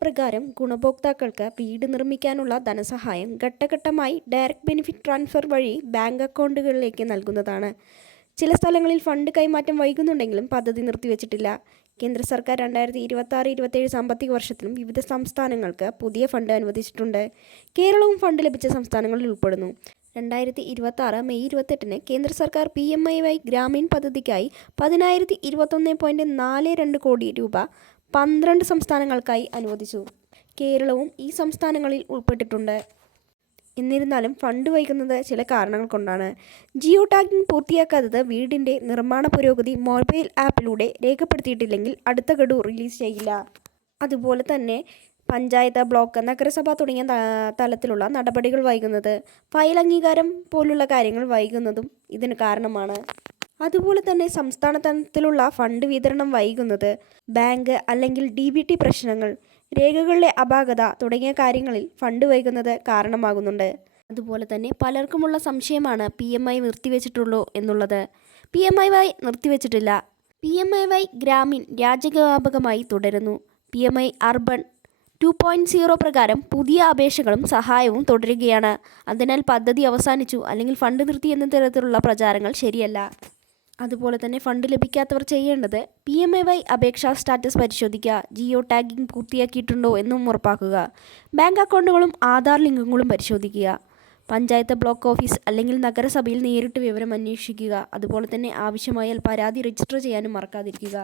പ്രകാരം ഗുണഭോക്താക്കൾക്ക് വീട് നിർമ്മിക്കാനുള്ള ധനസഹായം ഘട്ടഘട്ടമായി ഡയറക്റ്റ് ബെനിഫിറ്റ് ട്രാൻസ്ഫർ വഴി ബാങ്ക് അക്കൗണ്ടുകളിലേക്ക് നൽകുന്നതാണ്. ചില സ്ഥലങ്ങളിൽ ഫണ്ട് കൈമാറ്റം വൈകുന്നുണ്ടെങ്കിലും പദ്ധതി നിർത്തിവച്ചിട്ടില്ല. കേന്ദ്ര സർക്കാർ 2026-27 സാമ്പത്തിക വർഷത്തിലും വിവിധ സംസ്ഥാനങ്ങൾക്ക് പുതിയ ഫണ്ട് അനുവദിച്ചിട്ടുണ്ട്. കേരളവും ഫണ്ട് ലഭിച്ച സംസ്ഥാനങ്ങളിൽ ഉൾപ്പെടുന്നു. 2026 മെയ് 28 കേന്ദ്ര സർക്കാർ PMAY ഗ്രാമീൺ പദ്ധതിക്കായി 10,021.42 കോടി രൂപ 12 സംസ്ഥാനങ്ങൾക്കായി അനുവദിച്ചു. കേരളവും ഈ സംസ്ഥാനങ്ങളിൽ ഉൾപ്പെട്ടിട്ടുണ്ട്. എന്നിരുന്നാലും ഫണ്ട് വൈകുന്നത് ചില കാരണങ്ങൾ കൊണ്ടാണ്. ജിയോ ടാഗിംഗ് പൂർത്തിയാക്കാത്തത്, വീടിൻ്റെ നിർമ്മാണ പുരോഗതി മൊബൈൽ ആപ്പിലൂടെ രേഖപ്പെടുത്തിയിട്ടില്ലെങ്കിൽ അടുത്ത ഗഡു റിലീസ് ചെയ്യില്ല. അതുപോലെ തന്നെ പഞ്ചായത്ത്, ബ്ലോക്ക്, നഗരസഭ തുടങ്ങിയ തലത്തിലുള്ള നടപടികൾ വൈകുന്നത്, ഫയൽ അംഗീകാരം പോലുള്ള കാര്യങ്ങൾ വൈകുന്നതും ഇതിന് കാരണമാണ്. അതുപോലെ തന്നെ സംസ്ഥാന തലത്തിലുള്ള ഫണ്ട് വിതരണം വൈകുന്നത്, ബാങ്ക് അല്ലെങ്കിൽ DBT പ്രശ്നങ്ങൾ, രേഖകളിലെ അപാകത തുടങ്ങിയ കാര്യങ്ങളിൽ ഫണ്ട് വൈകുന്നത് കാരണമാകുന്നുണ്ട്. അതുപോലെ തന്നെ പലർക്കുമുള്ള സംശയമാണ് PMAY നിർത്തിവെച്ചിട്ടുള്ളൂ എന്നുള്ളത്. PMAY നിർത്തിവെച്ചിട്ടില്ല. PMAY ഗ്രാമീൺ രാജ്യവ്യാപകമായി തുടരുന്നു. PMAY അർബൻ 2.0 പ്രകാരം പുതിയ അപേക്ഷകളും സഹായവും തുടരുകയാണ്. അതിനാൽ പദ്ധതി അവസാനിച്ചു അല്ലെങ്കിൽ ഫണ്ട് നിർത്തി എന്ന തരത്തിലുള്ള പ്രചാരങ്ങൾ ശരിയല്ല. അതുപോലെ തന്നെ ഫണ്ട് ലഭിക്കാത്തവർ ചെയ്യേണ്ടത് PMAY അപേക്ഷാ സ്റ്റാറ്റസ് പരിശോധിക്കുക, ജിയോ ടാഗിംഗ് പൂർത്തിയാക്കിയിട്ടുണ്ടോ എന്നും ഉറപ്പാക്കുക, ബാങ്ക് അക്കൗണ്ടുകളും ആധാർ ലിങ്കുകളും പരിശോധിക്കുക, പഞ്ചായത്ത്, ബ്ലോക്ക് ഓഫീസ് അല്ലെങ്കിൽ നഗരസഭയിൽ നേരിട്ട് വിവരം അന്വേഷിക്കുക. അതുപോലെ തന്നെ ആവശ്യമായാൽ പരാതി രജിസ്റ്റർ ചെയ്യാനും മറക്കാതിരിക്കുക.